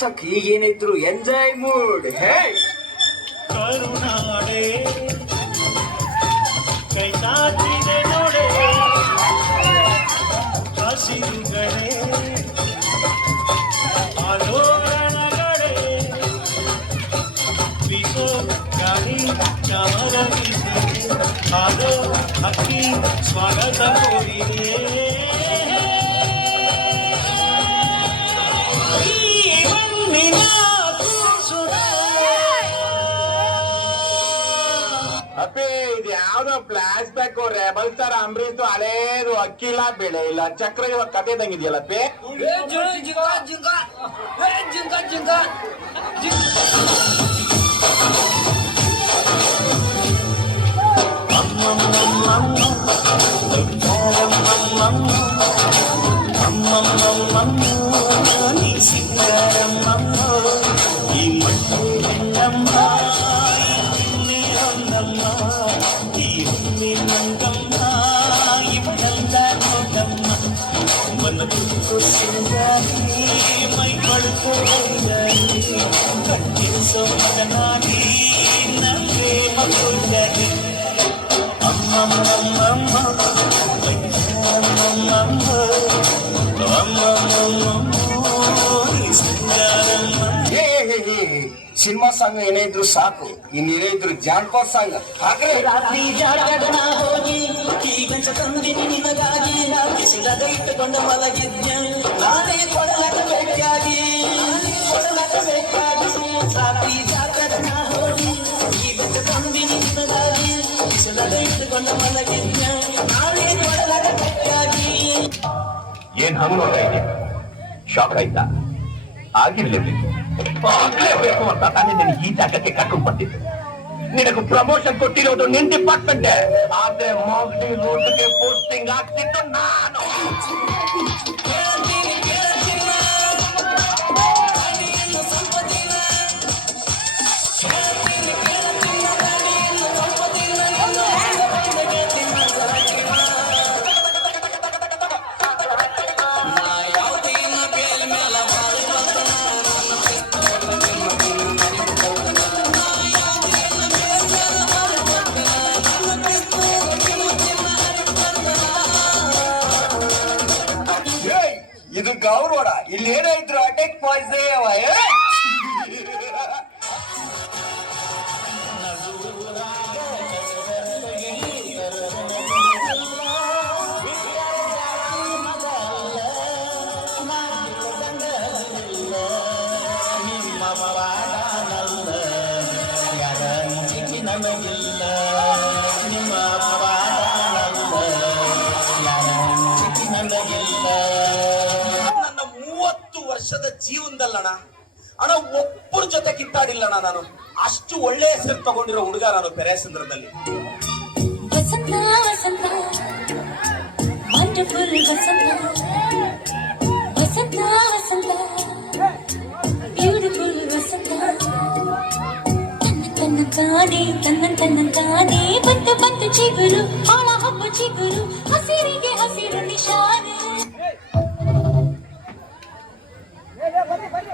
ಸಾಕ್ ಈಗೇನಿದ್ರು enjoy mood. ಹೇ ಕರುನಾಡೆ ಕೈ ಚಾಚಿದೆ ನೋಡೆ ಹಸಿರುಗಳೇ ಆಲೋರಣಗಳೇ ಬೀಸೋ ಗಾಳಿ ಚಾಮರ ಬೀಸಿದೆ ಆಲೋ ಹಕ್ಕಿ ಸ್ವಾಗತ ಕೋರಿದೆ. ಅಪ್ಪಿ ಇದು ಯಾವ್ದೋ flash back rebel star Ambareesh ಹಳೇದು ಅಕ್ಕಿಲ್ಲ ಬೆಳೆ ಇಲ್ಲ ಚಕ್ರ ಇವಾಗ ಕತೆ ತಂಗಿದ್ಯಲ್ಲಪ್ಪಿ. ಈ ಮಣ್ಣು ಹೆಣ್ಣಮ್ಮ ಈ ನಂಗಮ್ಮ ಇವಳಲ್ಲ ನೋಡಮ್ಮ ಮನ ತುಕ್ಕು ಸಿಂಗಾರಿ ಮೈ ಕಳ್ಕೊ ಕಣ್ಣಿಸೋ ಮಗನಾಗಿ ನಮಗೆ ಮಗುಗರಿ ಅಮ್ಮಮ್ಮಮ್ಮ ಸಿನಿಮಾ ಸಾಂಗ್ ಏನೇ ಇದ್ರು ಸಾಕು, ಇನ್ನೇನೇ ಇದ್ರು ಜಾನ್ಪದ ಸಾಂಗ್ ಹಾಕ್ರೆ. ರಾತ್ರಿ ಜಾಗರಣ ಹೋಗಿ ಈಗಂಚ ತಂದಿನಿ ನಿನಗಾಗಿ ಬಿಸಿಲಾಗ ಇಟ್ಟುಕೊಂಡ ಮಲಗಿದ್ಯ ನಾನೇ ಕೊಡಲಕ ಬೇಕಾಗಿ ರಾತ್ರಿ ಜಾಗರಣ ಹೋಗಿ ಈಗಂಚ ತಂದಿನಿ ನಿನಗಾಗಿ ಬಿಸಿಲಾಗ ಇಟ್ಟುಕೊಂಡ ಮಲಗಿದ್ಯ ನಾನೇ ಕೊಡಲಕ ಬೇಕಾಗಿ. ಏನ್ ಹಂಗ ನೋಡ್ತಾ ಇದೆ? ಶಾಕ್ ಆಯ್ತಾ? ಆಗಿರ್ಲಿಲ್ಲ ಆಗ್ಲೇಬೇಕು ಅಂತ ತಾನೇ ನಿನಗೆ ಈ ಜಾಗಕ್ಕೆ ಕರ್ಕೊಂಡು ಬಂದಿದ್ದು. ನಿನಗೂ ಪ್ರಮೋಷನ್ ಕೊಟ್ಟಿರೋದು ನಿನ್ ಡಿಪಾರ್ಟ್ಮೆಂಟ್, ಆದ್ರೆ ಮೊಗಡಿ ರೂಟ್ಗೆ ಪೋಸ್ಟಿಂಗ್ ಆಗ್ತಿದ್ದು ನಾನು. ಇದು ಗೌರವಡ, ಇಲ್ಲಿ ಏನಾಯ್ತು ಅಟ್ಯಾಕ್ ಪಾಯ್ಸೇ ಅವ. ವರ್ಷದ ಜೀವನದಲ್ಲಣ್ಣ ಅಣ್ಣ ಒಬ್ಬರ ಜೊತೆ ಕಿತ್ತಾಡಿಲ್ಲಣ್ಣ ನಾನು. ಅಷ್ಟು ಒಳ್ಳೆ ಹೆಸರು ತಗೊಂಡಿರೋ ಹುಡುಗ ನಾನು ಪೆರೇಸಂದ್ರದಲ್ಲಿ. ವಸಂತ ವಸಂತ ವಂಡರ್ಫುಲ್ ವಸಂತ ವಸಂತ ವಸಂತ ಬ್ಯೂಟಿಫುಲ್ ವಸಂತ ತನ್ನ ತಾನೇ ಬಂತು ಚಿಗುರು ಹಾಳ ಹಬ್ಬ ಚಿಗುರು ಹಸಿರಿಗೆ ಹಸಿರು